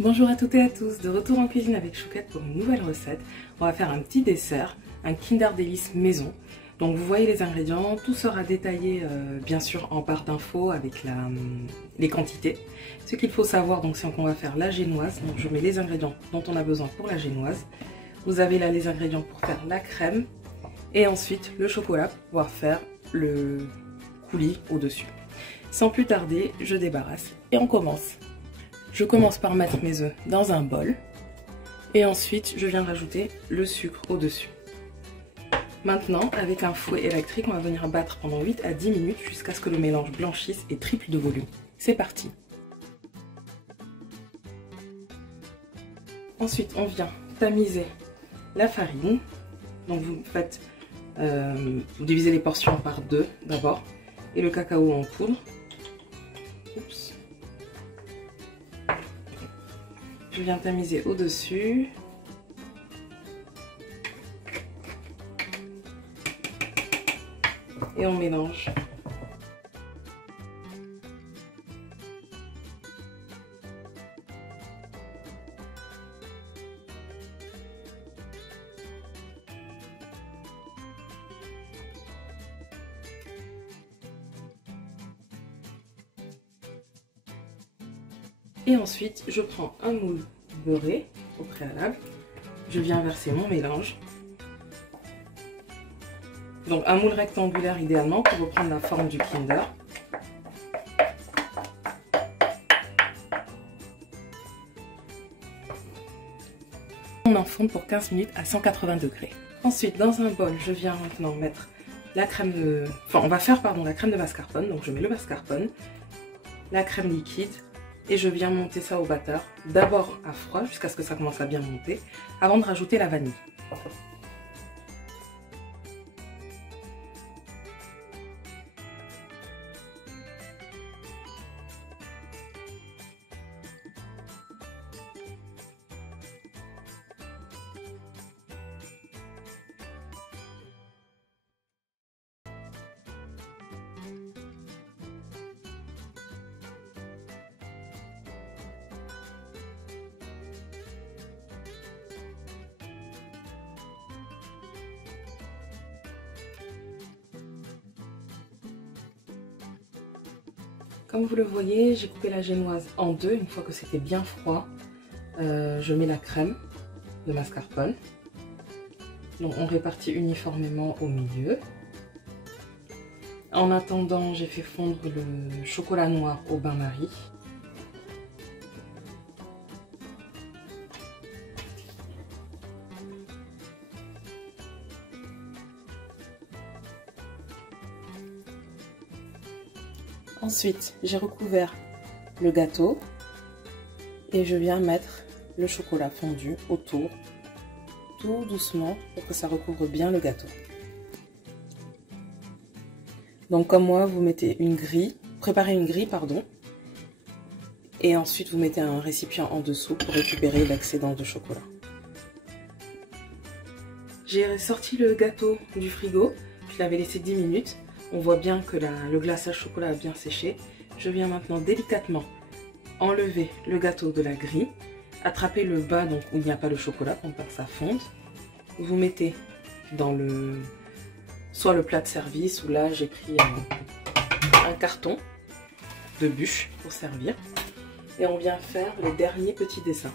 Bonjour à toutes et à tous, de retour en cuisine avec Chouquette pour une nouvelle recette. On va faire un petit dessert, un Kinder Délice maison. Donc vous voyez les ingrédients, tout sera détaillé bien sûr en barre d'infos avec les quantités. Ce qu'il faut savoir, donc c'est qu'on va faire la génoise, donc je mets les ingrédients dont on a besoin pour la génoise. Vous avez là les ingrédients pour faire la crème et ensuite le chocolat pour pouvoir faire le coulis au-dessus. Sans plus tarder, je débarrasse et on commence. Je commence par mettre mes œufs dans un bol et ensuite je viens rajouter le sucre au-dessus. Maintenant, avec un fouet électrique, on va venir battre pendant 8 à 10 minutes jusqu'à ce que le mélange blanchisse et triple de volume. C'est parti! Ensuite, on vient tamiser la farine. Donc vous faites, vous divisez les portions par 2 d'abord et le cacao en poudre. Oups. Je viens tamiser au-dessus. Et on mélange. Et ensuite, je prends un moule beurré au préalable. Je viens verser mon mélange. Donc un moule rectangulaire idéalement pour reprendre la forme du Kinder. On enfourne pour 15 minutes à 180 degrés. Ensuite, dans un bol, je viens maintenant mettre la crème de... Enfin, on va faire, pardon, la crème de mascarpone. Donc je mets le mascarpone, la crème liquide et je viens monter ça au batteur. D'abord à froid jusqu'à ce que ça commence à bien monter avant de rajouter la vanille. Comme vous le voyez, j'ai coupé la génoise en deux. Une fois que c'était bien froid, je mets la crème de mascarpone. Donc on répartit uniformément au milieu. En attendant, j'ai fait fondre le chocolat noir au bain-marie. Ensuite, j'ai recouvert le gâteau et je viens mettre le chocolat fondu autour, tout doucement pour que ça recouvre bien le gâteau. Donc comme moi, vous mettez une grille, préparez une grille, pardon, et ensuite vous mettez un récipient en dessous pour récupérer l'excédent de chocolat. J'ai sorti le gâteau du frigo, je l'avais laissé 10 minutes. On voit bien que le glaçage chocolat a bien séché. Je viens maintenant délicatement enlever le gâteau de la grille, attraper le bas donc où il n'y a pas le chocolat pour pas que ça fonde. Vous mettez dans soit le plat de service ou là j'ai pris un carton de bûche pour servir. Et on vient faire le dernier petit dessin.